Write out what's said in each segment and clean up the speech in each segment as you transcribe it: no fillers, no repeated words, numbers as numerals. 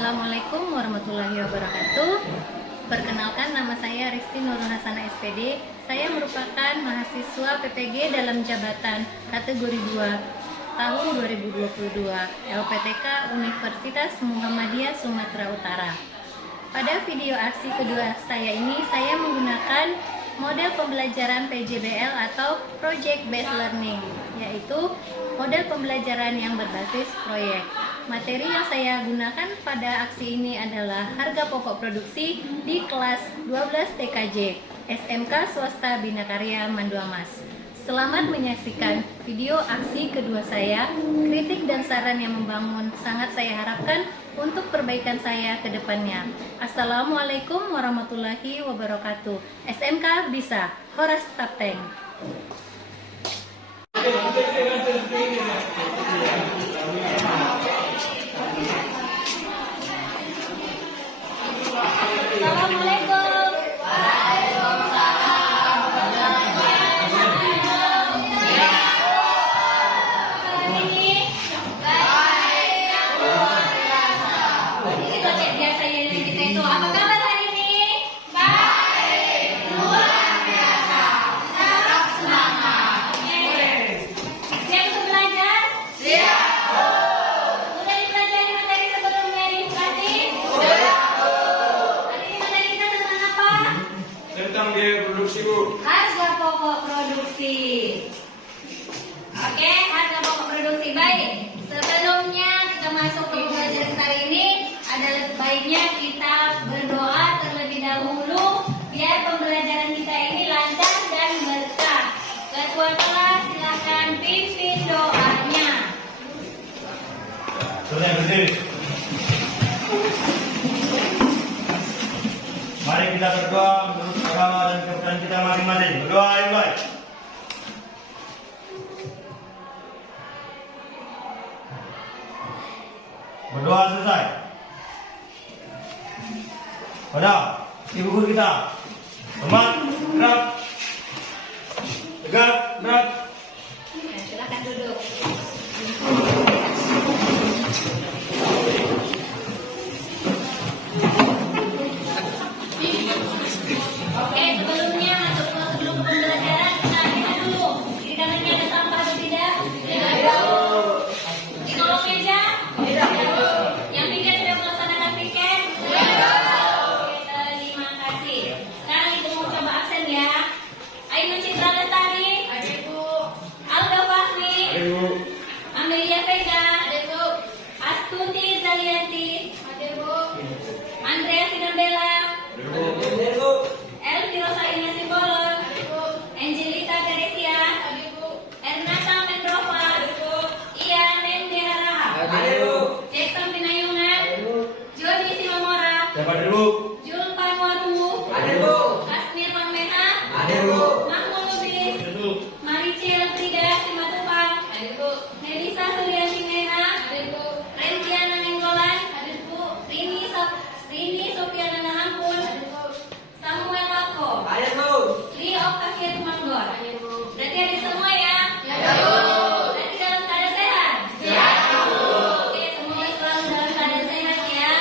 Assalamualaikum warahmatullahi wabarakatuh. Perkenalkan, nama saya Risti Nurul Hasanah SPD. Saya merupakan mahasiswa PPG dalam jabatan kategori 2 tahun 2022 LPTK Universitas Muhammadiyah Sumatera Utara. Pada video aksi kedua saya ini, saya menggunakan model pembelajaran PJBL atau Project Based Learning, yaitu model pembelajaran yang berbasis proyek. Materi yang saya gunakan pada aksi ini adalah harga pokok produksi di kelas 12 TKJ SMK Swasta Bina Karya Manduamas. Selamat menyaksikan video aksi kedua saya. Kritik dan saran yang membangun sangat saya harapkan untuk perbaikan saya ke depannya. Assalamualaikum warahmatullahi wabarakatuh. SMK bisa, Horas Tapteng. Harga pokok produksi. Oke, harga pokok produksi. Baik, sebelumnya kita masuk ke pembelajaran kali ini, adalah baiknya kita berdoa terlebih dahulu biar pembelajaran kita ini lancar dan berkah. Ketua kelas silakan pimpin doanya. Mari kita berdoa menurut agama dan kepercayaan kita masing-masing. Berdoa yang baik. Berdoa selesai. Pada ibu guru kita. Hormat, gerak. Tegak, gerak. Silakan duduk. Oke, sebelum ke pembelajaran, kita lihat dulu di kanannya ada sampah atau tidak? Tidak. Di kolong meja? Tidak. Yang piket sudah melaksanakan piket? Tidak. Oke, terima kasih. Sekarang ibu mau coba absen ya. Ainu Citra Lestari. Ada ibu. Aldo Fahmi. Ada ibu. Amelia Vega. Ada ibu. Astuti Zalianti. Ada ibu. Andrea Sinambela. Ada ibu. Elvira Ina Simbolon. Angelita Teresia. Ernata Mendrova. Ia Mendehara. Jackson Pinayungan. Jody Simamora. Julpan Waru. Kasmir Mangmeha. Mahmud Lubis. Maricel Frida Simatupang. Melisa Suryanti Meha. Rendiana Nenggolan. Rini Sofiana Nahampun. Samuel Lako. Rio Octavia Tumanggor. Berarti ada semua ya? Berarti dalam keadaan sehat? Oke, semuanya selalu dalam keadaan sehat ya.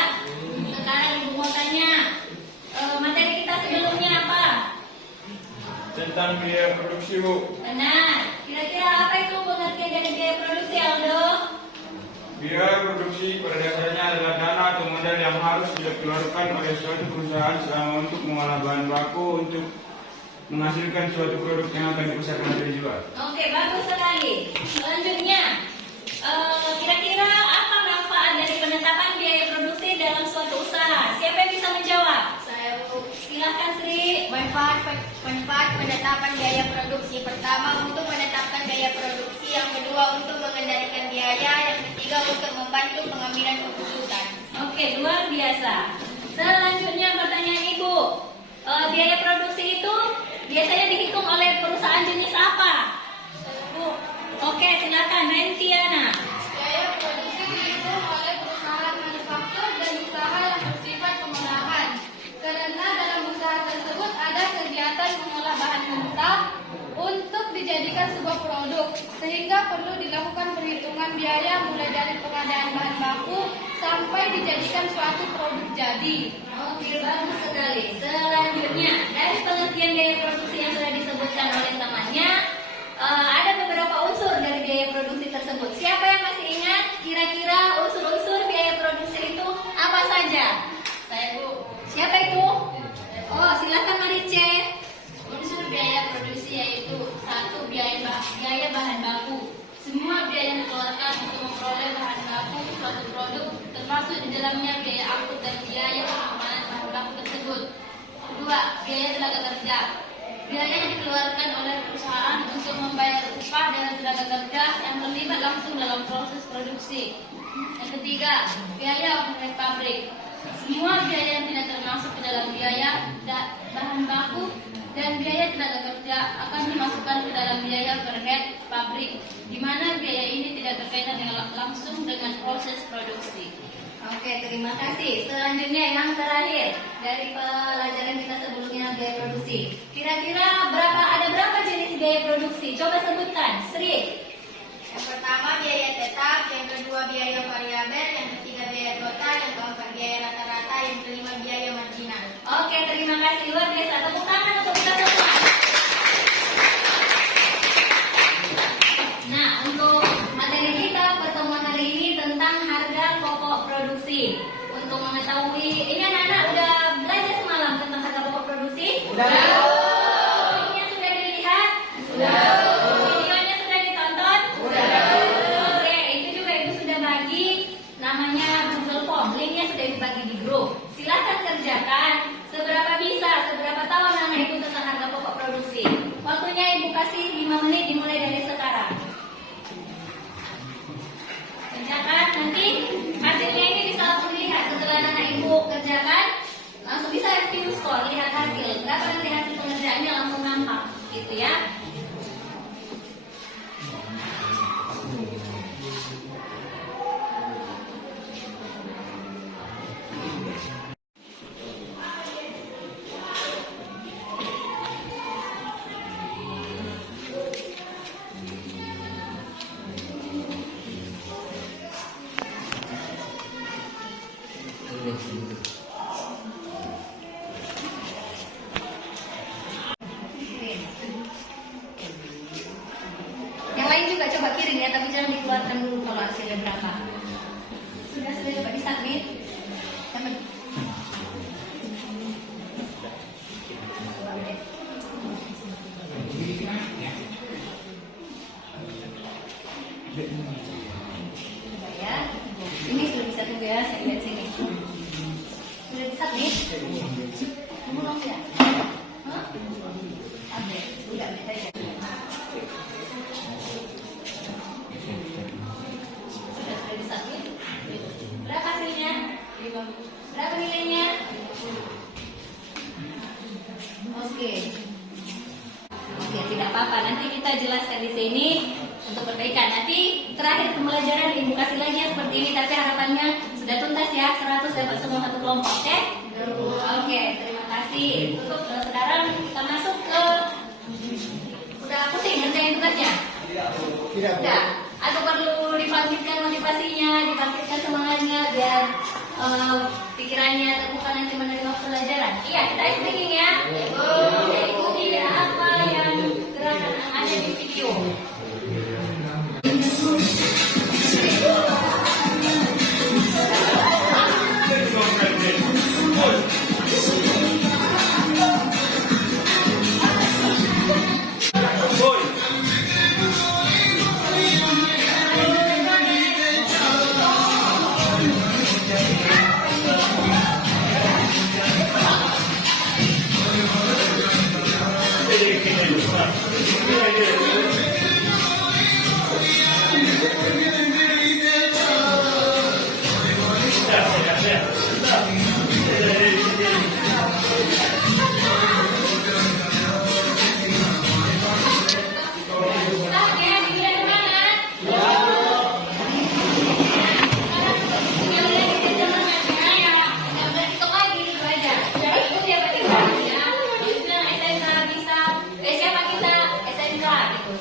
Sekarang ibu mau tanya, materi kita sebelumnya apa? Tentang biaya produksi, Bu. Benar. Kira-kira apa itu pengertian dari biaya produksi, Aldo? Biaya produksi pada dasarnya adalah dana atau modal yang harus dikeluarkan oleh suatu perusahaan selama untuk mengolah bahan baku untuk menghasilkan suatu produk yang akan diusahakan dan dijual. Oke, bagus sekali. Selanjutnya, kira-kira apa manfaat dari penetapan biaya produksi dalam suatu usaha? Siapa yang bisa menjawab? Saya Bu. Silahkan Sri. Manfaat penetapan biaya produksi. Pertama, untuk menetapkan biaya produksi. Yang kedua, untuk mengendalikan biaya. Yang ketiga, untuk membantu pengambilan keputusan. Oke, luar biasa. Selanjutnya pertanyaan Ibu. Biaya produksi itu biasanya dihitung oleh perusahaan jenis apa? Bu, Oke, silakan Rentiana. biaya produksi dihitung oleh perusahaan manufaktur dan usaha yang bersifat pengolahan. Karena dalam usaha tersebut ada kegiatan mengolah bahan mentah untuk dijadikan menjadikan sebuah produk, sehingga perlu dilakukan perhitungan biaya mulai dari pengadaan bahan baku sampai dijadikan suatu produk jadi. Oke, bagus sekali. Selanjutnya, dari pengertian biaya produksi yang sudah disebutkan oleh temannya, ada beberapa unsur dari biaya produksi tersebut. Siapa yang masih ingat kira-kira unsur-unsur biaya produksi itu apa saja? Saya Bu. Siapa itu? Oh, silakan Marice. Unsur biaya produksi yaitu 1. Biaya bahan baku. Semua biaya yang dikeluarkan untuk memperoleh bahan baku suatu produk, termasuk di dalamnya biaya angkut dan biaya pengamanan bahan baku tersebut. 2. Biaya tenaga kerja. Biaya yang dikeluarkan oleh perusahaan untuk membayar upah dan tenaga kerja yang terlibat langsung dalam proses produksi. Yang ketiga, biaya overhead pabrik. Semua biaya yang tidak termasuk ke dalam biaya bahan baku dan biaya tenaga kerja akan dimasukkan ke dalam biaya overhead pabrik, di mana biaya ini tidak berkaitan dengan langsung dengan proses produksi. Oke, terima kasih. Selanjutnya yang terakhir dari pelajaran kita sebelumnya biaya produksi. Kira-kira ada berapa jenis biaya produksi? Coba sebutkan, Sri. Yang pertama biaya tetap, yang kedua biaya variabel, yang ketiga biaya total, yang keempat biaya rata-rata, yang kelima biaya marginal. Oke, terima kasih. Luar biasa. Tepuk tangan untuk kita semua. Nah, untuk materi kita pertemuan hari ini tentang harga pokok produksi. Untuk mengetahui, ini anak-anak udah belajar semalam tentang harga pokok produksi? Sudah. Videonya sudah dilihat? Sudah. Videonya sudah ditonton? Sudah. Oke, itu juga Ibu sudah bagi namanya Google Form. Linknya sudah dibagi di grup. Silakan kerjakan. Seberapa bisa, seberapa tahu anak Ibu tentang harga pokok produksi. Waktunya Ibu kasih 5 menit dimulai dari sekarang. Kerjakan, nanti hasilnya ini bisa langsung lihat setelah anak Ibu kerjakan. Langsung bisa review skor, lihat hasil. Berapa nanti hasil pengerjaannya langsung nampak gitu ya. Yang lain juga coba kirim ya, tapi jangan dikeluarkan dulu kalau hasilnya berapa. Sudah coba disubmit. Teman. Coba ya. Ini sudah bisa tunggu ya, saya lihat sini. Sudah disubmit? Belum ya? Hah? Update. Udah update aja. Sudah disubmit? Berapa hasilnya? Berapa nilainya? Oke. Oke, tidak apa-apa. Nanti kita jelaskan di sini untuk perbaikan. Nanti terakhir pembelajaran Ibu kasih lagi ya seperti ini, tapi harapannya sudah tuntas ya, 100 dapat semua satu kelompok, oke? Oke, terima kasih. Untuk sekarang kita masuk ke udah pusing ngerjain tugasnya? Tidak. Udah. Atau perlu dibangkitkan motivasinya, dibangkitkan semangatnya biar pikirannya terbuka nanti menerima pelajaran. Iya, kita speaking ya. Oke, ikuti apa yang gerakan yang ada di video.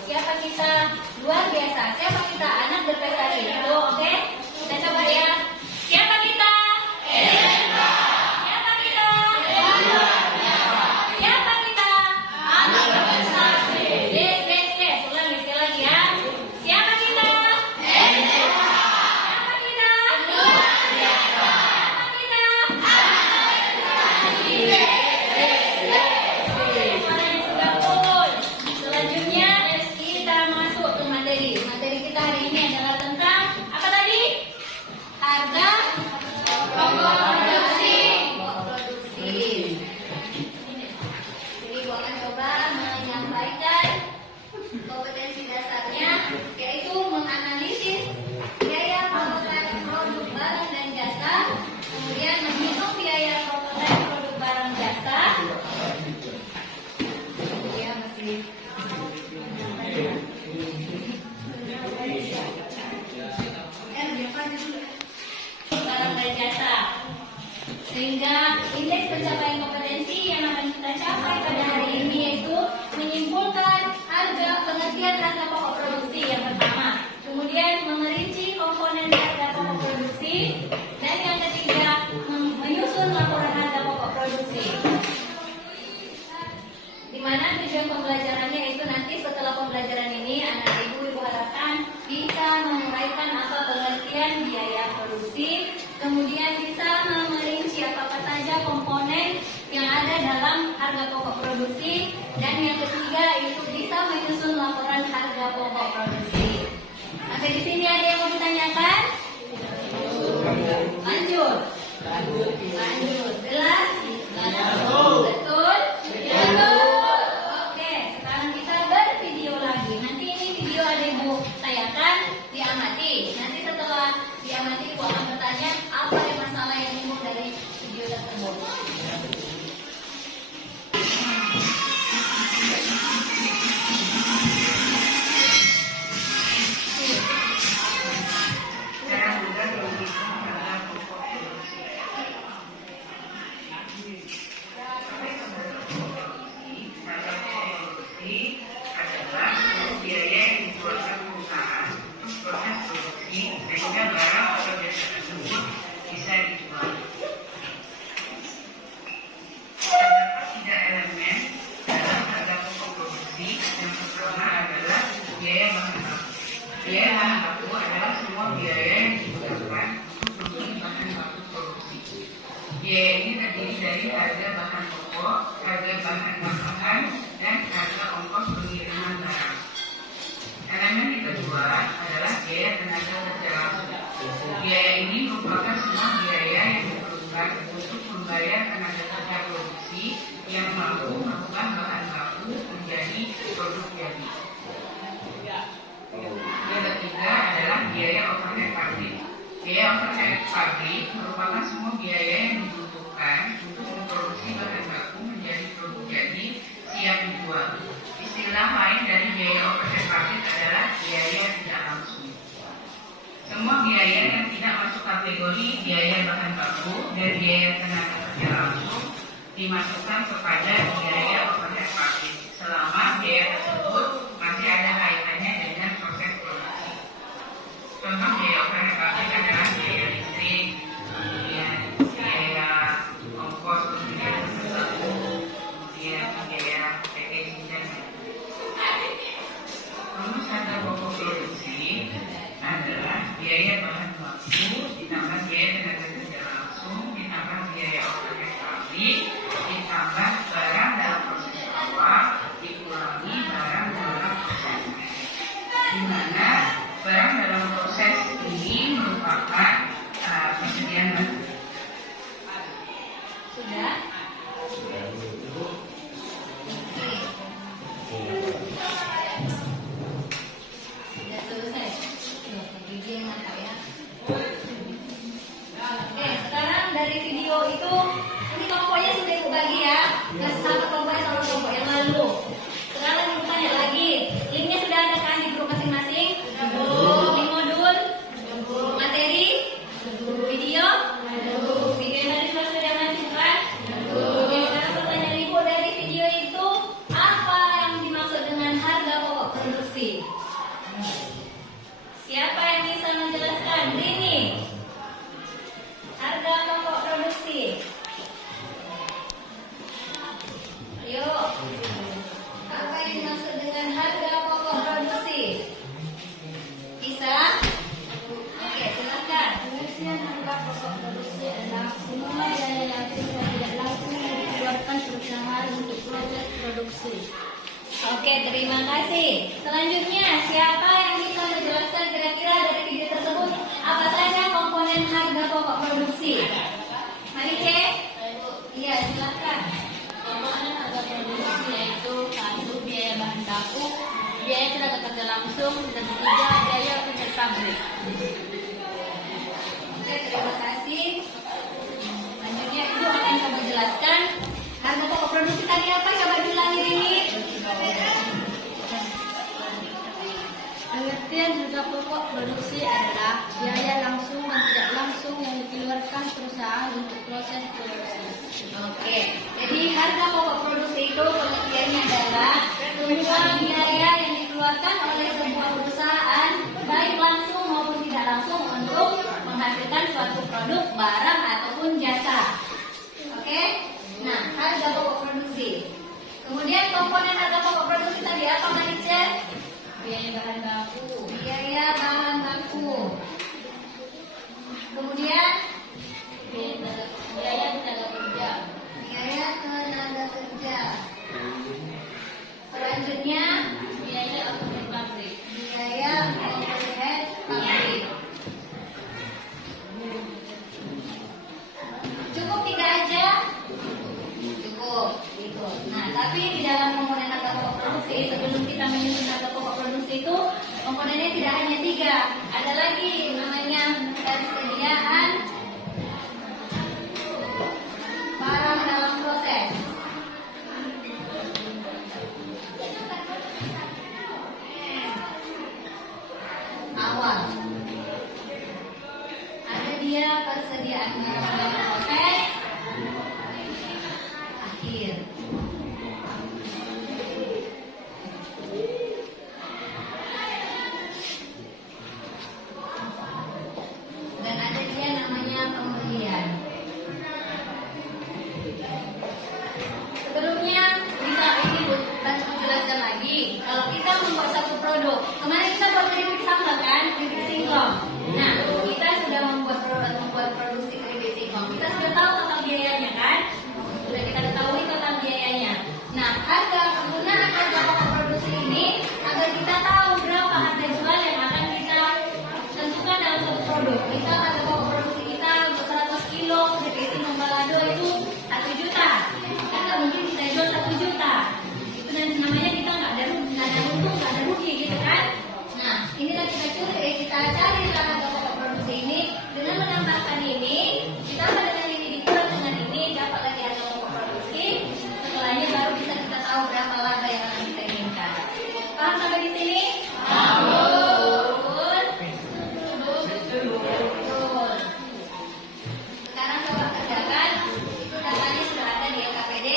Siapa Luar biasa. Siapa kita? Anak berprestasi. Itu oke? Kita coba ya. Siapa kita? Siapa kita? Siapa kita? Anak berprestasi. Yes, yes, yes. Ulangi sekali lagi ya. Siapa kita? Siapa kita? Siapa kita? Suaranya sudah full. Selanjutnya kita masuk ke materi. Materi kita hari ini adalah tentang apa tadi? Harga pokok produksi. Jadi gua akan coba menyampaikan kompetensi dasarnya, yaitu menganalisis biaya pemotongan produk barang dan jasa, kemudian menghitung biaya pemotongan produk barang jasa. Ya, masih barang dan jasa. Sehingga indeks pencapaian kompetensi yang akan kita capai pada hari ini yaitu menyimpulkan pengertian harga pokok produksi yang pertama, kemudian merinci komponen harga pokok produksi, dan yang ketiga menyusun laporan harga pokok produksi. Di mana tujuan pembelajarannya itu nanti setelah pembelajaran ini anak ibu harapkan bisa menguraikan apa pengertian biaya produksi, kemudian bisa merinci apa saja komponen yang ada dalam harga pokok produksi, dan yang ketiga itu bisa menyusun laporan harga pokok produksi. Sampai di sini ada yang mau ditanyakan? Lanjut. Jelas? Betul? Oke, sekarang kita bervideo lagi. Nanti ini video ada ibu tanyakan, diamati. Nanti setelah diamati ibu akan bertanya apa yang masalah yang ibu dari video tersebut. Biaya bahan baku adalah semua biaya yang dibutuhkan untuk produksi bahan baku produksi. Biaya ini terdiri dari harga bahan pokok, harga bahan bahan, dan harga ongkos pengiriman barang. Elemen yang kedua adalah biaya tenaga kerja langsung. Biaya ini merupakan semua biaya yang diperlukan untuk membayar tenaga kerja produksi yang mampu melakukan bahan baku menjadi produk jadi. Yang ketiga adalah biaya overhead pabrik. Biaya overhead pabrik merupakan semua biaya yang dibutuhkan untuk memproduksi bahan baku menjadi produk jadi siap dijual. Istilah lain dari biaya overhead pabrik adalah biaya tidak langsung. Semua biaya yang tidak masuk kategori biaya bahan baku dan biaya tenaga kerja langsung dimasukkan kepada biaya overhead pabrik selama biaya tersebut masih ada kaitannya dengan proses produksi. Contoh biaya overhead pabrik adalah biaya listrik, kemudian biaya ongkos pengiriman baku, kemudian biaya packaging dan lain-lain. Rumus harga pokok produksi adalah biaya bahan baku ditambah biaya tenaga kerja langsung ditambah biaya overhead pabrik ditambah barang dalam proses awal dikurangi barang dalam proses akhir. Di mana barang dalam proses ini merupakan persediaan bahan. Sudah? Sudah selesai. Video yang apa ya? Oke, sekarang dari video itu ini kelompoknya sudah ibu bagi ya. Nggak sama kelompoknya sama kelompok yang lalu. Sekarang ibu tanya lagi, linknya sudah ada kan di grup masing-masing? Di modul, materi, video, video yang tadi sudah masukkan. Oke, sekarang pertanyaan ibu dari video itu apa yang dimaksud dengan harga pokok produksi? Siapa yang bisa menjelaskan? Rini. Harga pokok produksi. Ayo. Apa yang dimaksud dengan harga pokok produksi? Bisa? Oke, silakan. Pengertian harga pokok produksi adalah semua biaya langsung dan tidak langsung yang dikeluarkan perusahaan untuk proses produksi. Oke, terima kasih. Selanjutnya, siapa yang bisa menjelaskan kira-kira dari video tersebut apa saja komponen harga pokok produksi? Malike? Iya, silakan. Komponen harga produksi yaitu satu biaya bahan baku, biaya tenaga kerja langsung, dan ketiga biaya unit pabrik. Oke, terima kasih. Selanjutnya, Ibu akan coba jelaskan harga pokok produksi tadi apa? Coba diulangi ini. Pengertian harga pokok produksi adalah biaya langsung dan tidak langsung yang dikeluarkan perusahaan untuk proses produksi. Oke, jadi harga pokok produksi itu pengertiannya adalah semua biaya yang dikeluarkan oleh sebuah perusahaan baik langsung maupun tidak langsung untuk menghasilkan suatu produk, barang ataupun jasa. Oke, nah harga pokok produksi. Kemudian komponen harga pokok produksi tadi apa, Manica? Biaya bahan baku, Biaya bahan baku. Kemudian biaya tenaga kerja, biaya tenaga kerja. Selanjutnya biaya unit pabrik. biaya overhead pabrik. Cukup tiga aja? Cukup. Gitu. Nah, tapi di dalam komponen harga pokok produksi, sebelum kita menyusun harga pokok produksi itu, komponennya tidak hanya tiga. Ada lagi namanya persediaan barang dalam proses. Awal. Ada dia persediaan barang dalam proses. Akhir. Dan ada dia namanya pembelian. Sebelumnya bisa ini Bu, bantu jelaskan lagi. Kalau kita membuat satu produk, kemarin kita buat keripik sambal kan, keripik singkong. Nah, kita sudah membuat produksi keripik singkong. Kita sudah tahu total biayanya kan? Sudah kita ketahui total biayanya. Nah, penggunaan harga pokok produksi ini agar kita tahu berapa harga jual yang akan kita tentukan dalam satu produk. Misal harga pokok produksi kita untuk 100 kilo keripik singkong balado itu 1 juta. Kita mungkin bisa jual 1 juta. Itu namanya kita nggak ada untung, nggak ada rugi gitu kan? Nah, inilah kita cari harga pokok produksi ini dengan menambahkan ini, ditambah dengan ini, dikurang dengan ini, dapat lagi harga pokok produksi. Setelahnya baru bisa kita tahu berapa laba yang akan kita inginkan. Paham sampai di sini? Betul. Sekarang coba kerjakan. Datanya sudah ada di LKPD.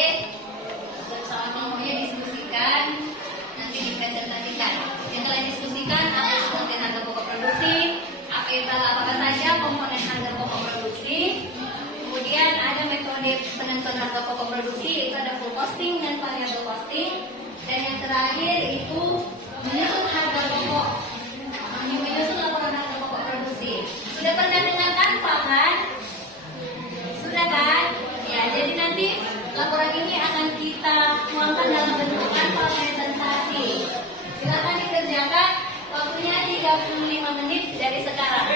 Semuanya diskusikan, nanti dipresentasikan. Yang kalian diskusikan apa komponen harga pokok produksi, apa saja komponen harga pokok produksi. Kemudian ada metode penentuan harga pokok produksi, itu ada full costing dan variable costing. Dan yang terakhir itu menyusun harga pokok, menyusun laporan harga pokok produksi. Sudah pernah dengar Canva kan? Sudah kan? Ya, jadi nanti laporan ini akan kita tuangkan dalam bentuk Canva presentasi. Silakan dikerjakan, waktunya 35 menit dari sekarang.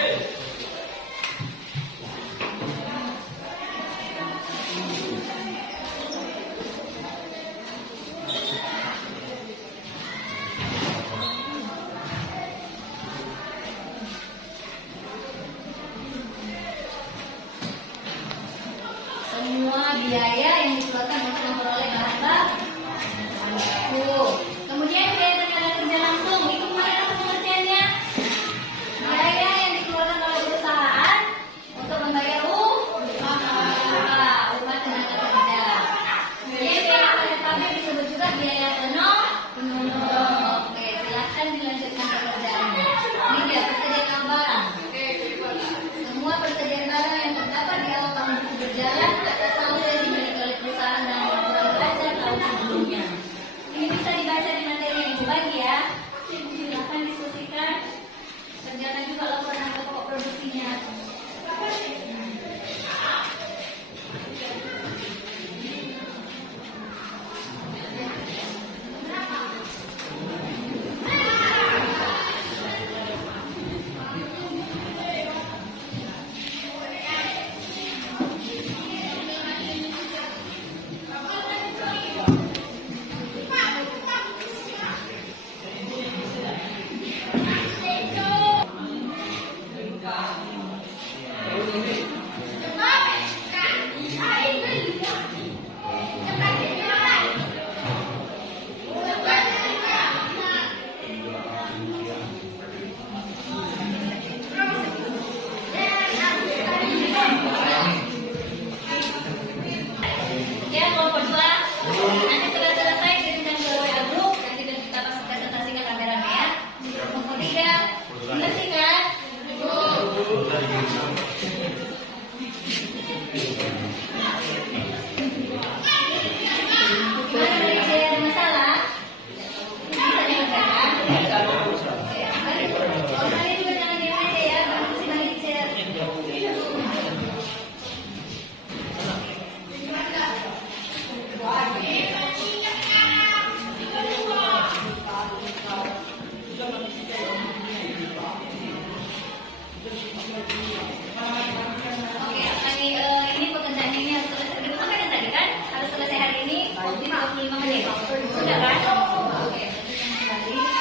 Semua biaya yang dikeluarkan untuk memperoleh bahan baku. Kemudian biaya tenaga kerja langsung, itu kemarin apa pengertiannya? Biaya yang dikeluarkan oleh perusahaan untuk membayar upah tenaga kerja. Kemudian biaya oleh pabrik disebut juga biaya penuh. Oke, silakan dilanjutkan pekerjaannya. Ini dia persediaan Mengerti kan? Gimana dari saya ada masalah? Bisa dikerjakan? Kalian juga jangan diam aja ya, bantu si bagi share. Oke, ini pekerjaan ini harus selesai. Kita sampaikan tadi kan, harus selesai hari ini 55 menit. Sudah kan? Oke, lanjutkan kembali.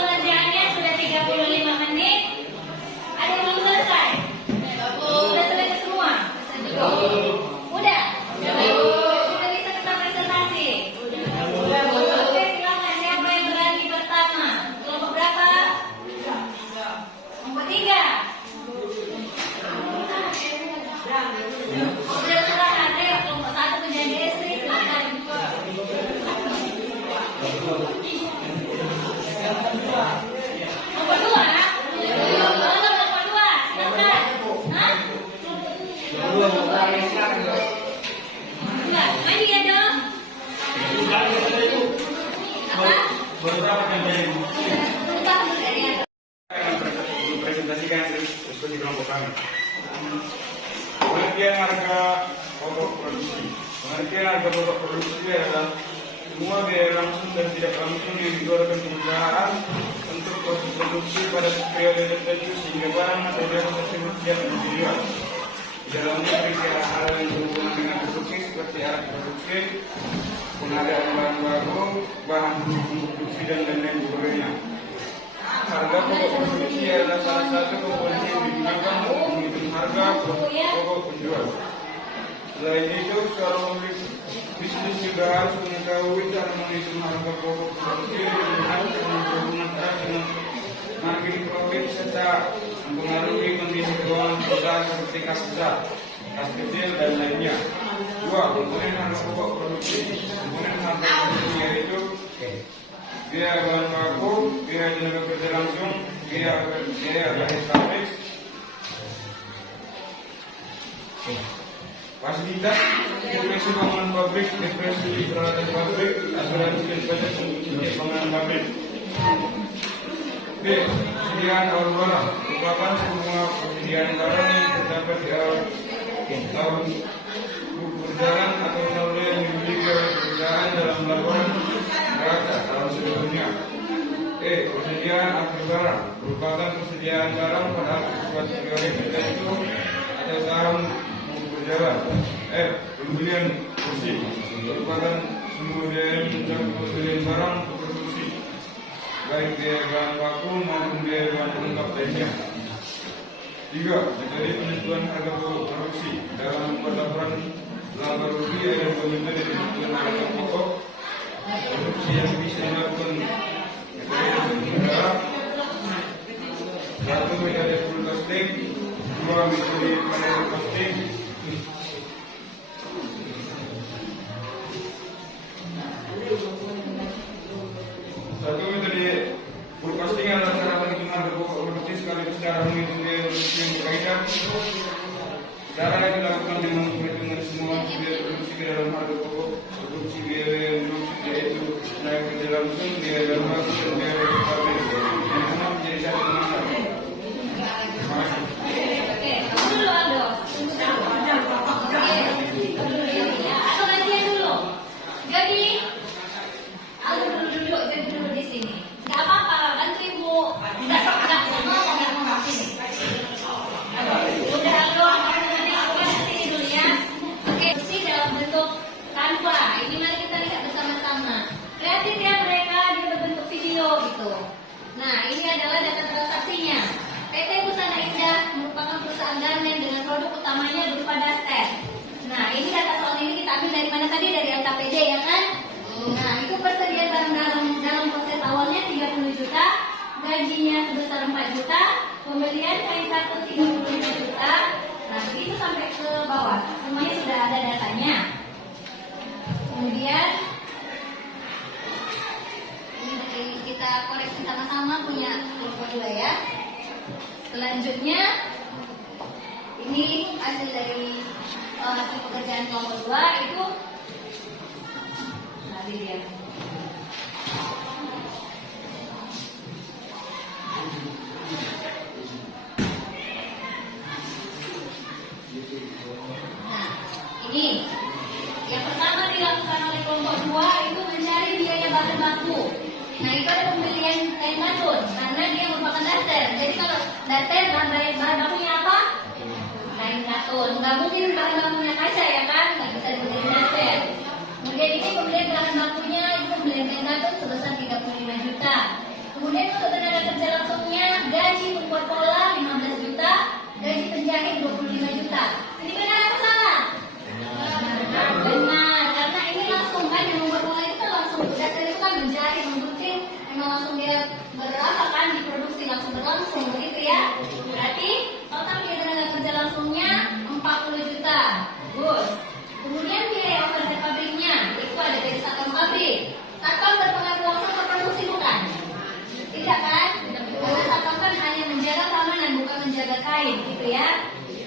Pengerjaannya sudah 35 menit. Ada yang belum selesai? Sudah selesai semua? Udah? Sudah bisa kita presentasi? Oke, silakan. Siapa yang berani pertama? Kelompok berapa? Kelompok 3. Sudah serahkan. Ayo, kelompok 1 menjadi istri. Silakan. Nomor 2? Nomor 2, silakan. Hah? Enggak, main dia dong. Apa? Beberapa yang Lupa kerjanya. presentasikan diskusi kelompok kami. Pengertian harga pokok produksi. Pengertian harga pokok produksi adalah semua biaya langsung dan tidak langsung yang dikeluarkan perusahaan untuk proses produksi pada periode tertentu sehingga barang atau jasa tersebut siap dijual. Di dalamnya berisi hal yang berhubungan dengan produksi seperti alat produksi, pengadaan bahan baku, bahan produksi dan lain-lain sebagainya. Harga pokok produksi adalah salah satu komponen yang digunakan untuk menghitung harga pokok penjual. Selain itu, seorang pemilik bisnis juga harus mengetahui cara menghitung harga pokok produksi dengan berhubungan erat dengan margin profit serta mempengaruhi kondisi keuangan perusahaan seperti kas besar, kas kecil dan lainnya. 2. Komponen harga pokok produksi. Komponen harga produksi yaitu biaya bahan baku, biaya tenaga kerja langsung, biaya pabrik, fasilitas, depresi bangunan pabrik, depresi peralatan pabrik, asuransi dan pajak untuk bangunan pabrik. B. Persediaan awal barang merupakan semua persediaan barang yang terdapat di awal tahun berjalan atau saldo yang dimiliki oleh perusahaan dalam laporan neraca tahun sebelumnya. E. Persediaan akhir barang merupakan persediaan barang pada suatu periode tertentu atau tahun berjalan. F. Pembelian kursi merupakan semua biaya mencakup pembelian barang untuk produksi, baik biaya bahan baku maupun biaya bahan pelengkap lainnya. 3. Metode penentuan harga pokok produksi dalam laporan laba rugi ada 2 metode penentuan harga pokok produksi yang bisa dilakukan. Metode adalah 1. Metode full costing, 2. Metode panel costing, itu. Nah, ini adalah data transaksinya. PT Busana Indah merupakan perusahaan garmen dengan produk utamanya berupa daster. Nah, ini data soal ini kita ambil dari mana tadi? Dari LKPD ya kan? Nah, itu persediaan barang dalam proses awalnya 30 juta, gajinya sebesar 4 juta, pembelian kain katun 35 juta. Nah, begitu sampai ke bawah, semuanya sudah ada datanya. Kemudian ini kita koreksi sama-sama punya kelompok 2 ya. Selanjutnya ini hasil dari hasil pekerjaan kelompok 2 itu nanti dia. Nah, ini yang pertama dilakukan oleh kelompok 2 itu mencari biaya bahan baku. Nah, itu ada pembelian kain katun karena dia merupakan daster. Jadi kalau daster bahan bakunya apa? Kain katun. Nggak mungkin bahan bakunya kaca ya kan? Nggak bisa dibeli daster. Kemudian ini pembelian bahan bakunya itu pembelian kain katun sebesar 35 juta. Kemudian untuk tenaga kerja langsungnya gaji pembuat pola 15 juta, gaji penjahit 25 juta. Ini benar atau salah? Benar, karena ini langsung kan yang membuat pola itu kan langsung daster itu kan menjahit, membuting, memang langsung dia berapa kan diproduksi langsung berlangsung begitu ya. Berarti total biaya tenaga kerja langsungnya 40 juta. Bagus. Kemudian biaya overhead pabriknya itu ada dari satpam pabrik. Satpam berpengaruh langsung ke produksi bukan? Tidak kan? Karena satpam kan hanya menjaga keamanan bukan menjaga kain gitu ya.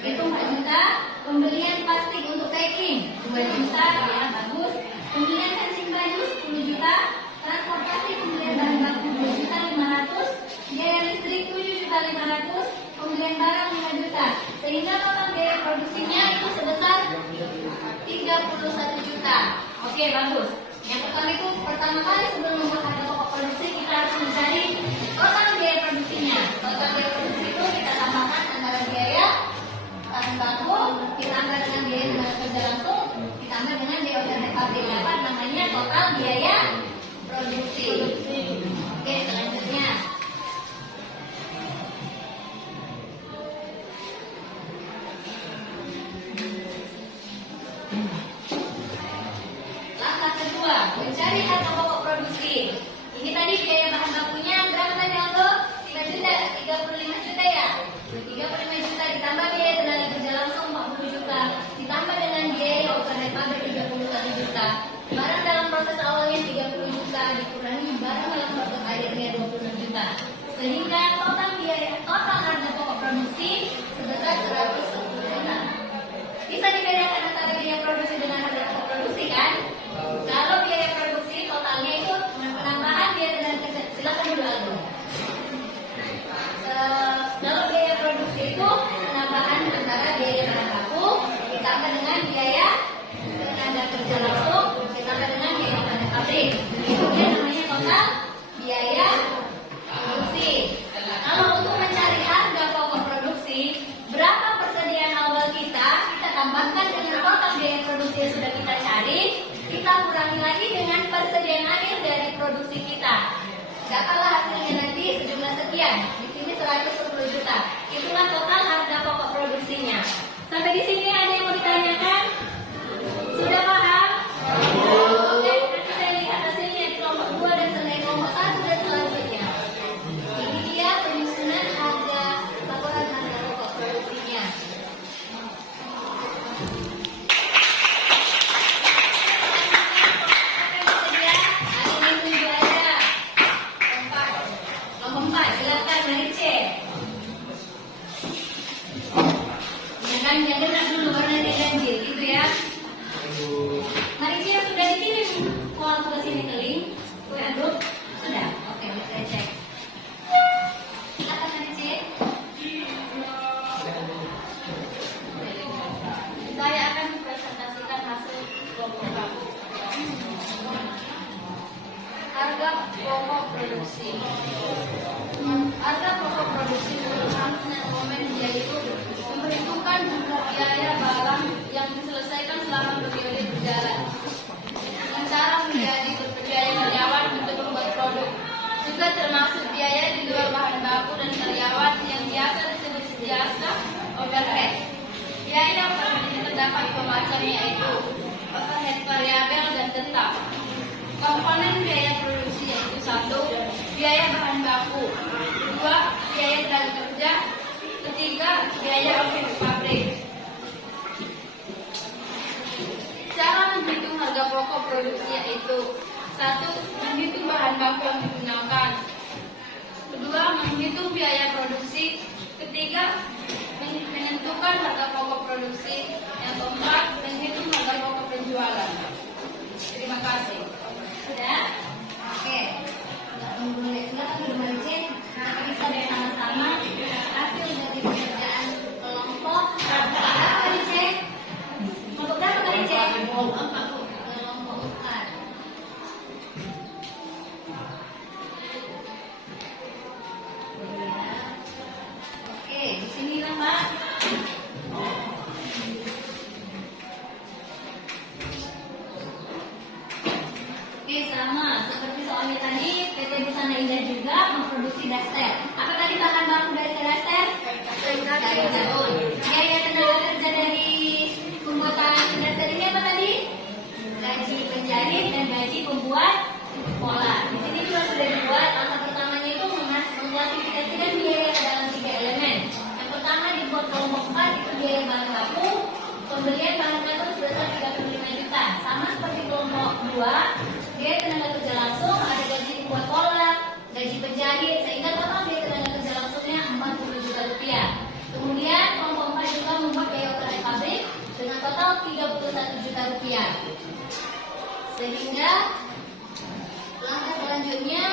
Itu 4 juta. Pembelian plastik untuk packing 2 juta ya bagus. Pembelian kancing baju 10 juta. Transportasi pembelian bahan baku 2 juta 500. Biaya listrik 7 juta 500. Pembelian barang 5 juta. Sehingga total biaya produksinya itu sebesar 31 juta. Oke, bagus. Yang pertama itu pertama kali sebelum membuat harga pokok produksi kita harus mencari total biaya produksinya. Total biaya produksi itu kita tambahkan antara biaya bahan baku ditambah dengan biaya tenaga kerja langsung ditambah dengan biaya overhead pabrik. Apa namanya total biaya produksi. Oke, selanjutnya. Langkah kedua, mencari harga pokok produksi. Ini tadi biaya bahan bakunya berapa tadi Aldo? 3 juta, 35 juta ya? 35 juta ditambah biaya tenaga kerja langsung 40 juta ditambah dengan biaya overhead pabrik 31 juta. Barang dalam proses awalnya 30 juta dikurangi barang dalam proses akhirnya 26 juta. Sehingga total harga pokok produksi sebesar 110 juta. Bisa dibedakan antara biaya produksi dengan harga pokok produksi kan? Kalau biaya produksi totalnya itu penambahan biaya tenaga kerja. Silakan dulu Aldo. Kalau biaya produksi itu penambahan antara biaya bahan baku ditambah dengan biaya tenaga kerja langsung ditambah dengan biaya overhead pabrik. Itu dia namanya total biaya produksi. Kalau untuk mencari harga pokok produksi, berapa persediaan awal kita tambahkan dengan total biaya produksi yang sudah kita cari, kita kurangi lagi dengan persediaan akhir dari produksi kita. Dapatlah hasilnya nanti sejumlah sekian. Di sini 110 juta. Itulah total harga pokok produksinya. Sampai di sini ada yang mau ditanyakan? Sudah paham? Oke, nanti saya lihat hasilnya di kelompok 2 dan selesai kelompok 1 dan selanjutnya. Ini dia penyusunan harga laporan harga pokok produksinya. Yang genap dulu warna ganjil gitu ya. Marici yang sudah dikirim soal tugas ini ke link aduk sudah. Oke, saya cek. Silakan Marici. Saya akan presentasikan hasil kelompok harga pokok produksi. Harga pokok produksi menurut komen yaitu memperhitungkan jumlah biaya barang yang diselesaikan selama periode berjalan dengan cara menjadi berbiaya karyawan untuk membuat produk juga termasuk Biaya produksi terdapat dua macam, yaitu overhead variabel dan tetap. Komponen biaya produksi yaitu 1. Biaya bahan baku, 2. Biaya tenaga kerja, 3. Biaya operasional pabrik. Cara menghitung harga pokok produksi yaitu 1. Menghitung bahan baku yang digunakan, 2. Menghitung biaya produksi, 3. Menentukan harga pokok produksi, yang keempat menghitung harga pokok penjualan. Terima kasih. Sudah? Oke. Tunggu dulu. Silakan Bu Marice. Kita bisa bersama-sama hasil dari pekerjaan kelompok. Berapa Marice? Kelompok berapa Marice? Kelompok 4. Oke, di sini lah Pak. Oke, sama seperti soalnya tadi, PT Busana Indah juga memproduksi daster. Apa tadi bahan baku dari daster? Kain sabun. Biaya tenaga kerja dari pembuatan daster ini apa tadi? Gaji penjahit dan gaji pembuat pola. Di sini juga sudah dibuat. Langkah pertamanya itu mengklasifikasikan biaya ke dalam 3 elemen. Yang pertama dibuat kelompok 4 itu biaya bahan baku. Pembelian bahan baku sebesar 35 juta. Sama seperti kelompok 2, biaya tenaga kerja langsung, ada gaji pembuat pola, gaji penjahit, sehingga total biaya tenaga kerja langsungnya 40 juta rupiah. Kemudian kelompok 4 juga membuat biaya operasi pabrik dengan total 31 juta rupiah. Sehingga langkah selanjutnya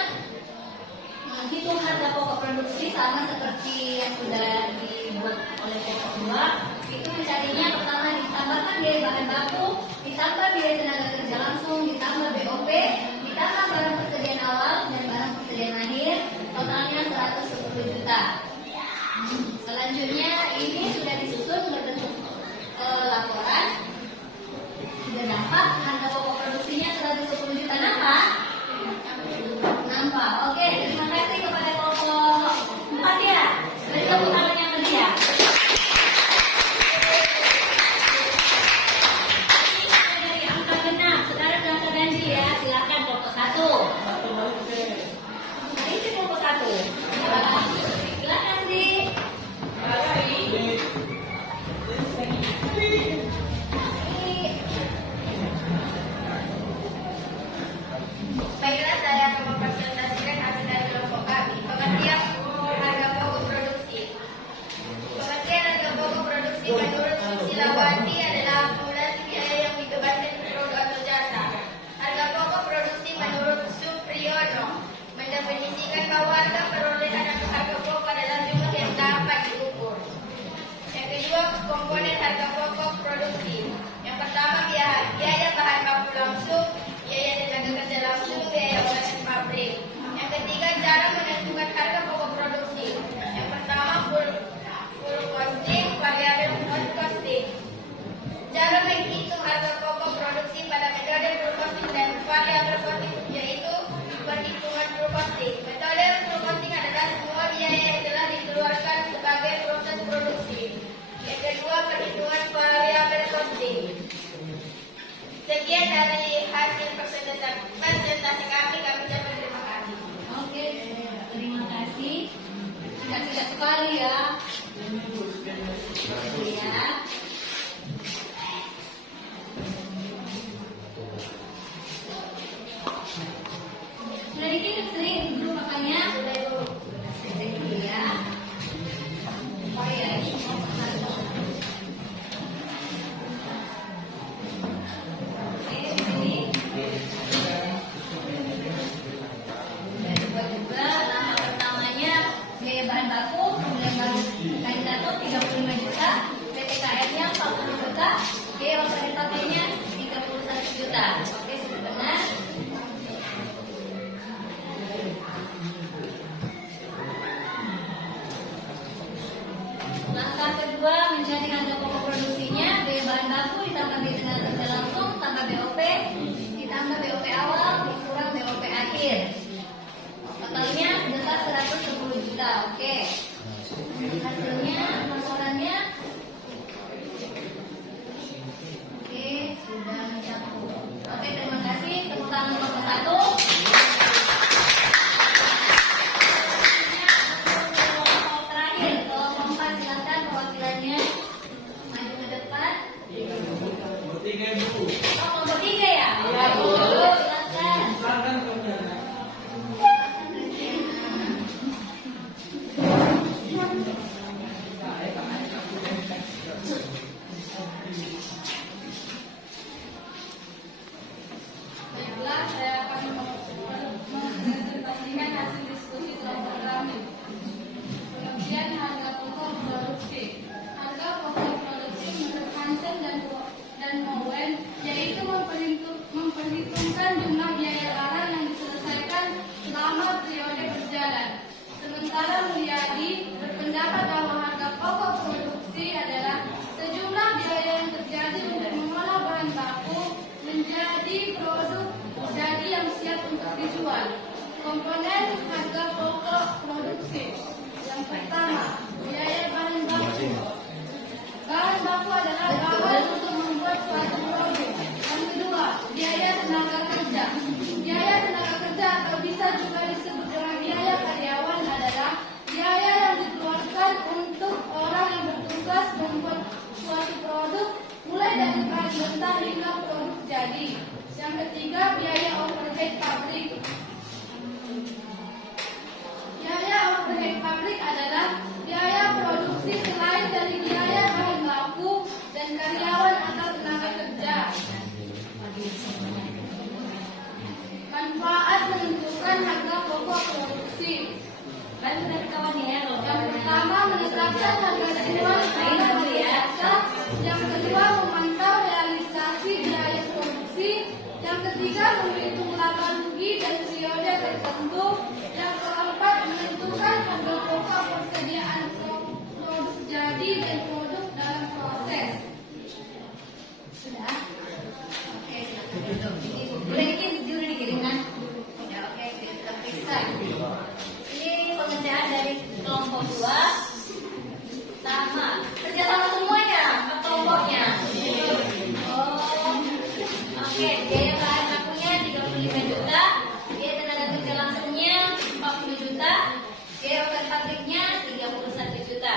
menghitung harga pokok produksi sama seperti yang sudah dibuat oleh kelompok 2. Itu mencarinya pertama ditambahkan biaya bahan baku, ditambah biaya tenaga kerja langsung, ditambah BOP, ditambah barang persediaan awal dan barang persediaan akhir, totalnya 110 juta. Selanjutnya ini sudah disusun berbentuk laporan. Sudah dapat harga pokok produksinya 110 juta. Nampak? Nampak. Oke, terima kasih kepada kelompok 4 ya. Beri tepuk tangan yang meriah. Dari angka genap, saudara ke angka ganjil ya. Silakan kelompok 1. Mari si kelompok 1. Silakan sih. Baiklah, saya akan mempresentasikan hasil dari kelompok kami. Pengertian harga pokok produksi. Pengertian harga pokok produksi menurut Susilawati adalah akumulasi biaya yang dibebankan produk atau jasa. Harga pokok produksi menurut Supriyono mendefinisikan bahwa harga perolehan atau harga pokok adalah jumlah yang dapat diukur. Yang kedua, komponen harga pokok produksi. Yang pertama, biaya bahan baku langsung, biaya tenaga kerja langsung, biaya operasi pabrik. Yang ketiga, cara menentukan harga pokok produksi. Yang pertama, full costing, variabel non costing. Cara menghitung harga pokok produksi pada metode full costing dan variabel costing yaitu perhitungan full costing. Metode full costing adalah semua biaya yang telah dikeluarkan sebagai proses produksi. Yang kedua, perhitungan variabel costing. Sekian dari hasil presentasi kami ucapkan terima kasih. Oke, terima kasih. Singkat sekali ya. Ya. Sudah dikirim sering dulu makanya. Sudah dulu. Ya. Oh ya, ini kelompok 1. Juga langkah pertamanya biaya bahan baku, kemudian baru kain dato 35 juta, PTKM-nya 40 juta, biaya OPD-nya 31 juta. Oke, sudah benar. Komponen harga pokok produksi. Yang pertama, biaya bahan baku. Bahan baku adalah bahan untuk membuat suatu produk. Yang kedua, biaya tenaga kerja. Biaya tenaga kerja atau bisa juga disebut dengan biaya karyawan adalah biaya yang dikeluarkan untuk orang yang bertugas membuat suatu produk, mulai dari bahan mentah hingga produk jadi. Yang ketiga, biaya overhead pabrik. Biaya overhead pabrik adalah biaya produksi selain dari biaya bahan baku dan karyawan atau tenaga kerja. Manfaat menentukan harga pokok produksi. Bantu dari kawannya ya. Yang pertama, menetapkan harga jual pada biasa. Yang kedua, memantau realisasi biaya produksi. Yang ketiga, menghitung laba rugi dan periode tertentu. Yang keempat, menentukan harga pokok persediaan produk jadi dan produk dalam proses. Sudah? Oke, silakan duduk. Boleh dulu dikirimkan. Ya, oke, kita periksa. Ini pengerjaan dari kelompok 2 sama kerjasama semuanya ke kelompoknya. Oke, biaya bahan bakunya 35 juta, biaya tenaga kerja langsungnya 40 juta, biaya overhead pabriknya 31 juta.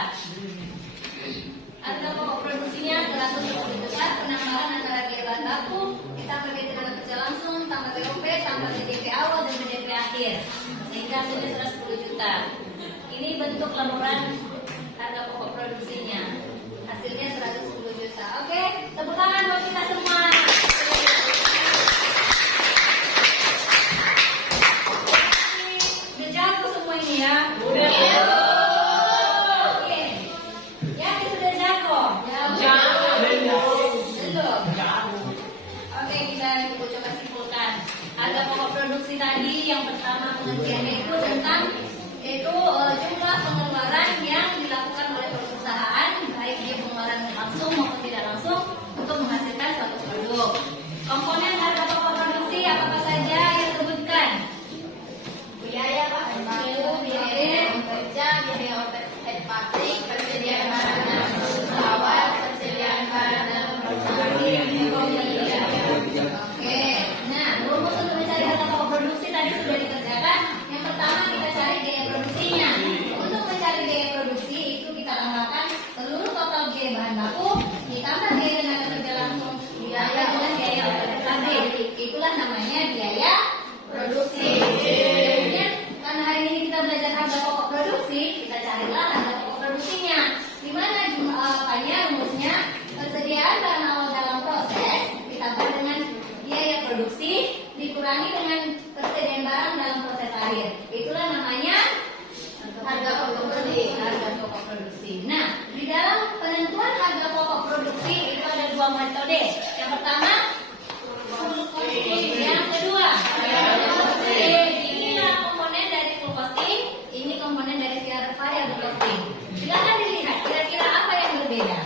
Harga pokok produksinya 110 juta, penambahan antara biaya bahan baku, ditambah biaya tenaga kerja langsung, tambah BOP, tambah BDP awal dan BDP akhir, sehingga hasilnya 110 juta. Ini bentuk laporan harga pokok produksinya. Hasilnya 110 juta. Oke, tepuk tangan buat kita semua. Udah jago semua ini ya? Udah. Oke. Yakin sudah jago? Belum. Oke, kita coba simpulkan. Harga pokok produksi tadi yang pertama pengertiannya itu tentang jumlah pengeluaran yang dilakukan oleh perusahaan, baik dia pengeluaran langsung maupun tidak langsung untuk menghasilkan suatu produk. Komponen harga pokok produksi apa saja yang disebutkan? Biaya bahan baku, biaya kerja, biaya overhead pabrik, persediaan barang dalam pesawat, persediaan barang dalam perusahaan. Oke, nah rumus untuk mencari harga pokok produksi tadi sudah dikerjakan. Yang pertama kita cari biaya produksinya. Untuk mencari biaya produksi itu kita tambahkan seluruh total biaya bahan baku ditambah biaya tenaga kerja langsung ditambah dengan biaya overhead pabrik. Itulah namanya biaya produksi. Kemudian karena hari ini kita belajar harga pokok produksi, kita carilah harga pokok produksinya. Di mana jumlahnya rumusnya persediaan bahan awal dalam proses ditambah dengan biaya produksi dikurangi dengan persediaan barang dalam proses akhir. Itulah namanya harga pokok produksi. Harga pokok produksi. Nah, di dalam penentuan harga pokok produksi itu ada dua metode. Yang pertama, yang kedua, inilah komponen dari full costing, ini komponen dari variable costing. Silakan dilihat kira-kira apa yang berbeda.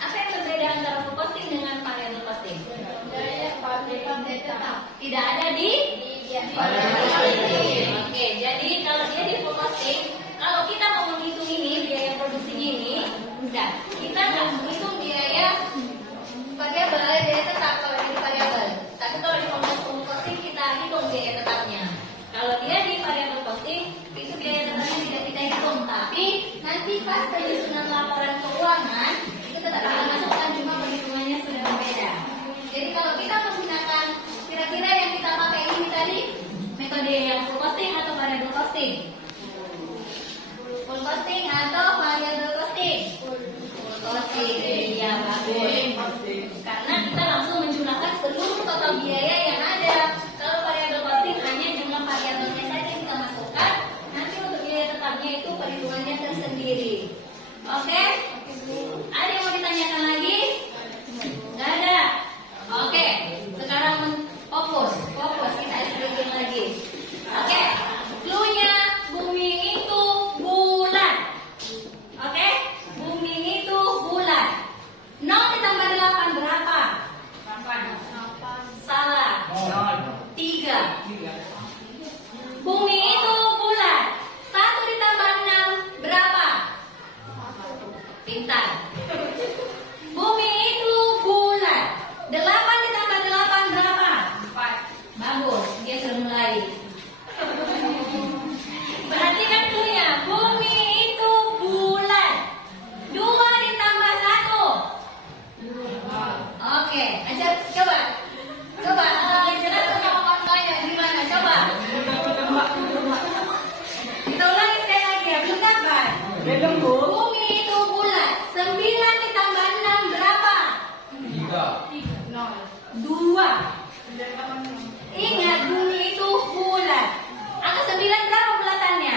Apa yang berbeda antara full costing dengan variable costing? Biaya pabrik tetap. Tidak ada di Oke, jadi kalau dia di full costing, kalau kita mau menghitung ini biaya produksinya ini, udah kita nggak menghitung biaya variabel, biaya tetap kalau di variabel. Tapi kalau di full costing kita hitung biaya tetapnya. Kalau dia di variable costing, itu biaya tetapnya tidak kita hitung, tapi nanti pas penyusunan laporan keuangan itu tetap kita masukkan, cuma perhitungannya sudah berbeda. Jadi kalau kita menggunakan kira-kira yang kita pakai ini tadi, metode yang full costing atau variable costing? Full costing atau variable costing? Full costing, iya bagus. Karena kita langsung menjumlahkan seluruh total biaya yang ada. Kalau variable costing hanya jumlah variabelnya saja kita masukkan. Nanti untuk biaya tetapnya itu perhitungannya tersendiri. Oke? Ada yang mau ditanyakan lagi? Nggak ada. Oke, sekarang fokus kita explain lagi. Oke, clue-nya bumi itu bulat. Oke, bumi itu bulat. 0 ditambah 8 berapa? 8. Salah. Bumi itu bulat. 1 ditambah 6 berapa? Pintar. Bumi itu bulat. 8 ditambah 8 berapa? 4. Bagus, dia sudah mulai. Perhatikan dulunya. Bumi itu bulat. 2 ditambah 1. Oke, ajar coba. Coba, jelas sama kawan-kawannya gimana? Coba. Kita ulangi sekali lagi ya, belum dapat. Bumi itu bulat. 9 ditambah 6 berapa? 2. Ingat, bumi itu bulat. Angka 9 berapa bulatannya?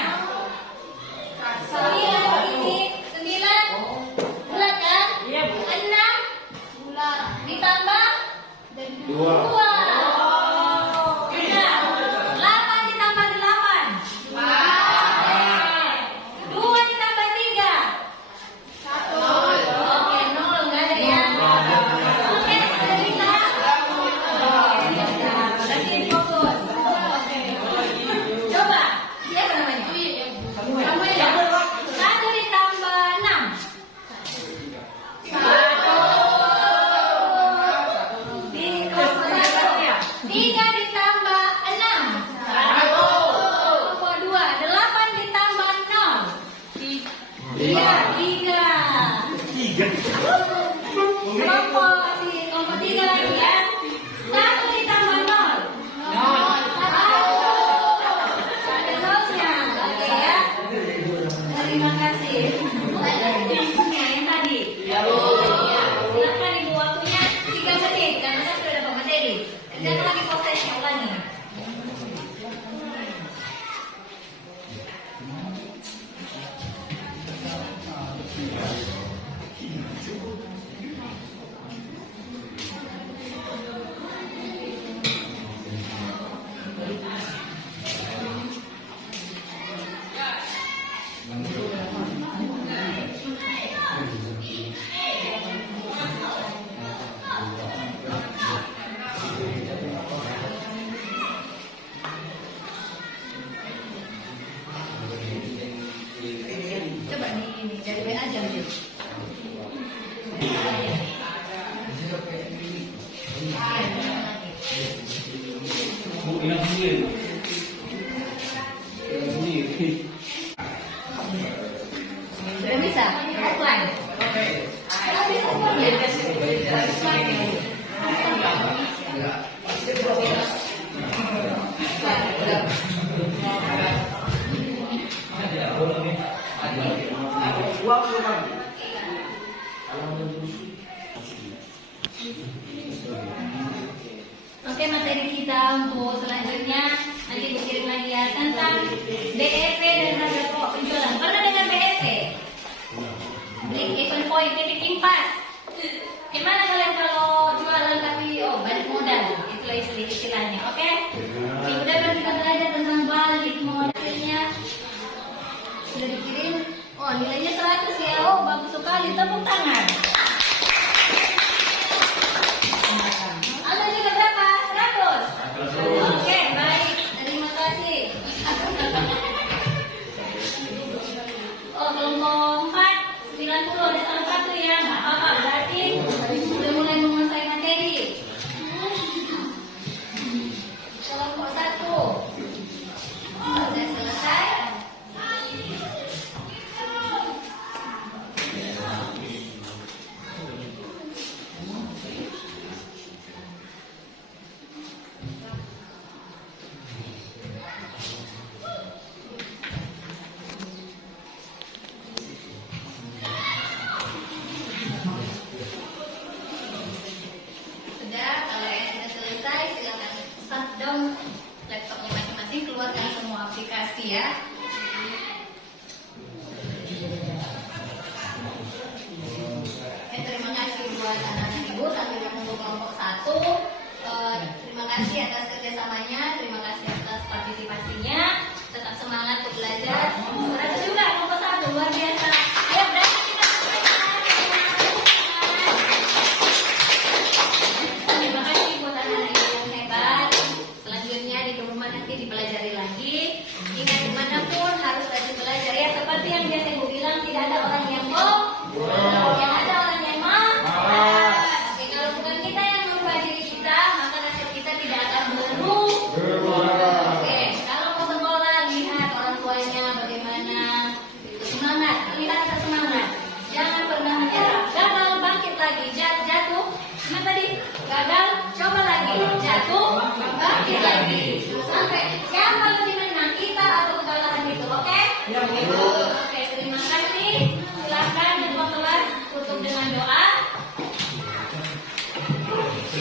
9 ini 9 bulat kan? 6 ditambah 2. Benar. 8 ditambah 8. 2 ditambah 3. 1. Oke, 0 enggak ada ya. Oke, sudah bisa. Berarti fokus. Coba, siapa namanya? Kamu ya. 1 ditambah 6. 3 ditambah 6. 2. 8 ditambah 0. 3. Kelompok 3 lagi ya. 1 ditambah 0. 1. Ada nolnya. Oke ya. Terima kasih. Yang tadi. Silakan ibu, waktunya 3 menit karena saya sudah dapat materi. Dan lagi prosesnya ulangi. Coba ini dari WA aja ambil. Sudah bisa? Offline? Sudah bisa semuanya? Oke, materi kita untuk selanjutnya nanti dikirim lagi ya tentang BEP dan harga pokok penjualan. Pernah dengar BEP? Beli event point titik impas. Gimana kalian kalau jualan tapi balik modal? Itulah istilahnya, oke? Minggu depan kita belajar tentang balik modalnya. Sudah dikirim. Nilainya 100 ya. Bagus sekali. Tepuk tangan. Anda juga berapa? 100? Oke, baik. Terima kasih. Kelompok 4, 90 ada salah satu ya. Nggak apa-apa, berarti sudah mulai menguasai materi. Kelompok 1 sudah selesai. Ya. Terima kasih buat anak-anak ibu sambil menunggu kelompok 1. Terima kasih atas kerjasamanya, terima kasih atas partisipasinya. Tetap semangat untuk belajar. Berarti juga kelompok 1 luar biasa. Ayo berarti kita selesai. Terima kasih buat anak-anak ibu yang hebat. Selanjutnya di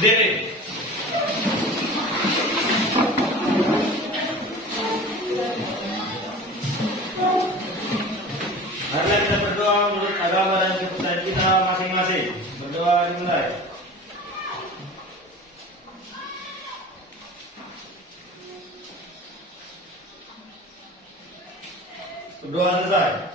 Berdiri. Marilah kita berdoa menurut agama dan kepercayaan kita masing-masing. Berdoa dimulai. Berdoa selesai.